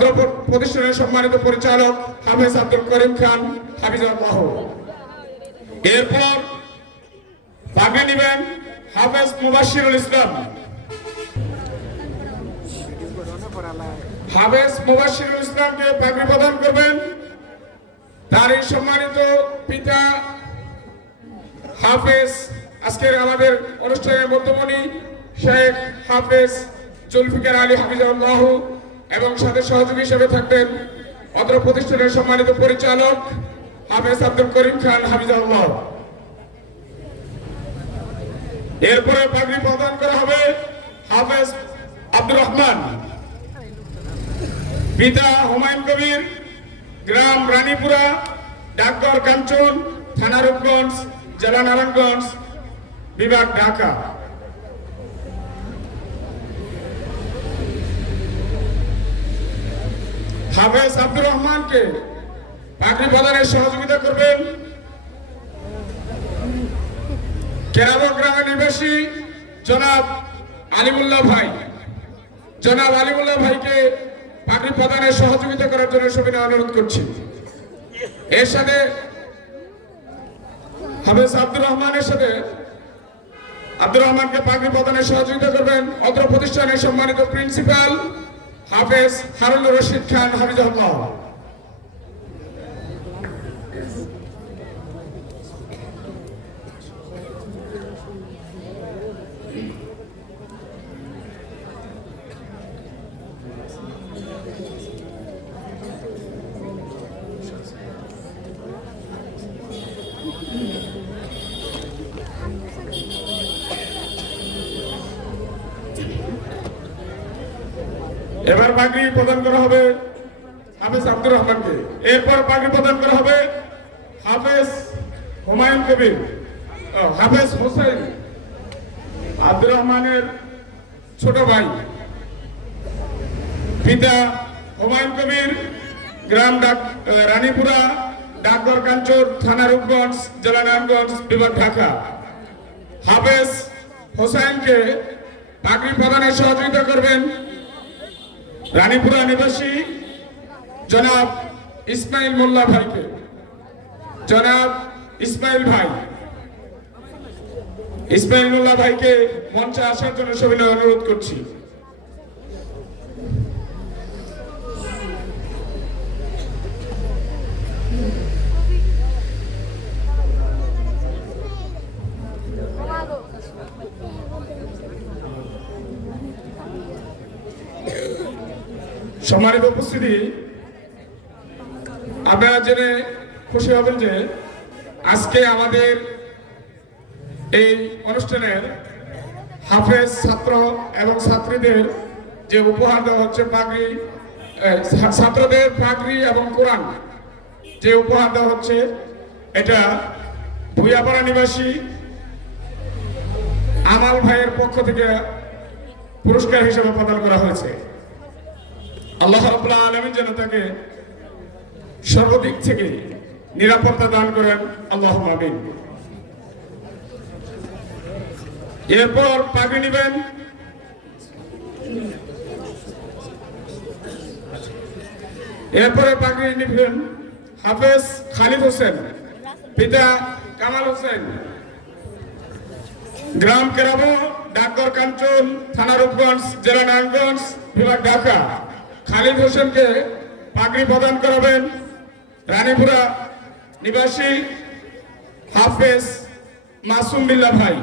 অত্র প্রতিষ্ঠানের সম্মানিত পরিচালক হাফেজ আব্দুল করিম খান হাফিজাহুল্লাহ। এরপর পাগড়ি নেবেন হাফেজ মুবাশশিরুল ইসলাম। হাফেজ মুবাশশিরুল ইসলামকে পাগড়ি প্রদান করবেন তারই সম্মানিত পিতা হাফেজ আজকের আমাদের অনুষ্ঠানের মধ্যমণি শেখ হাফেজ জুলফিকার আলী হাফিজাহুল্লাহ এবং সাথে সহযোগী হিসেবে থাকবেন অত্র প্রতিষ্ঠানের সম্মানিত পরিচালক হাফেজ আব্দুল করিম খান হাফিজাহুল্লাহ। এরপরে পাগড়ি প্রদান করা হবে হাফেজ আব্দুর রহমান, পিতা হুমায়ুন কবির, গ্রাম রানীপুরা, ডাকঘর কাঞ্চন, থানা রূপগঞ্জ, জেলা নারায়ণগঞ্জ, বিভাগ ঢাকা। হাফেজ আব্দুর রহমানকে পাগড়ি প্রদানের সহযোগিতা করবেন কেরাবো গ্রামের নিবাসী জনাব আলিমুল্লাহ ভাই। জনাব আলিমুল্লাহ ভাইকে পাগড়ি প্রদানের সহযোগিতা করার জন্য সবিনয় অনুরোধ করছি। এর সাথে হাফেজ আব্দুর রহমানকে পাগড়ি প্রদানের সহযোগিতা করবেন অত্র প্রতিষ্ঠানের সম্মানিত প্রিন্সিপাল হাফেজ হারুনুর রশিদ খান হাফিজাহুল্লাহ। এবার পাগড়ি প্রদান করা হবে হাফেজ আব্দুর রহমানকে। এরপর পাগড়ি প্রদান করা হবে হাফেজ হুমায়ুন কবির, হাফেজ হোসেন আব্দুর রহমানের ছোট ভাই, পিতা হুমায়ুন কবির, গ্রাম রানীপুরা, ডাকঘর কাঞ্চন, থানা রূপগঞ্জ, জেলা নারায়ণগঞ্জ, বিভাগ ঢাকা। হাফেজ হোসেনকে পাগড়ি প্রদানের সহযোগিতা করবেন রানীপুরা নিবাসী জনাব ইসমাইল মোল্লা ভাইকে। জনাব ইসমাইল মোল্লা ভাইকে মঞ্চে আসার জন্য সবিনয় অনুরোধ করছি। সম্মানিত উপস্থিতি, আপনারা জেনে খুশি হবেন যে আজকে আমাদের এই অনুষ্ঠানের হাফেজ ছাত্র এবং ছাত্রীদের যে উপহার দেওয়া হচ্ছে পাগড়ি, ছাত্রদের পাগড়ি এবং কোরআন যে উপহার দেওয়া হচ্ছে, এটা ভুইয়াপাড়া নিবাসী আমাল ভাইয়ের পক্ষ থেকে পুরস্কার হিসেবে প্রদান করা হয়েছে। আল্লাহ রাব্বুল আলামিন যেন তাকে সর্বদিক থেকে নিরাপত্তা দান করেন, আল্লাহুম্মা আমিন। এরপর পাগড়ি নেবেন হাফেজ খালিদ হোসেন, পিতা কামাল হোসেন, গ্রাম কেরাবো, ডাকঘর কাঞ্চন, থানা রূপগঞ্জ, জেলা নারায়ণগঞ্জ, বিভাগ ঢাকা। খালিদ হোসেনকে পাগড়ি প্রদান করাবেন রানীপুরা নিবাসী হাফেজ মাসুম বিল্লাহ ভাই।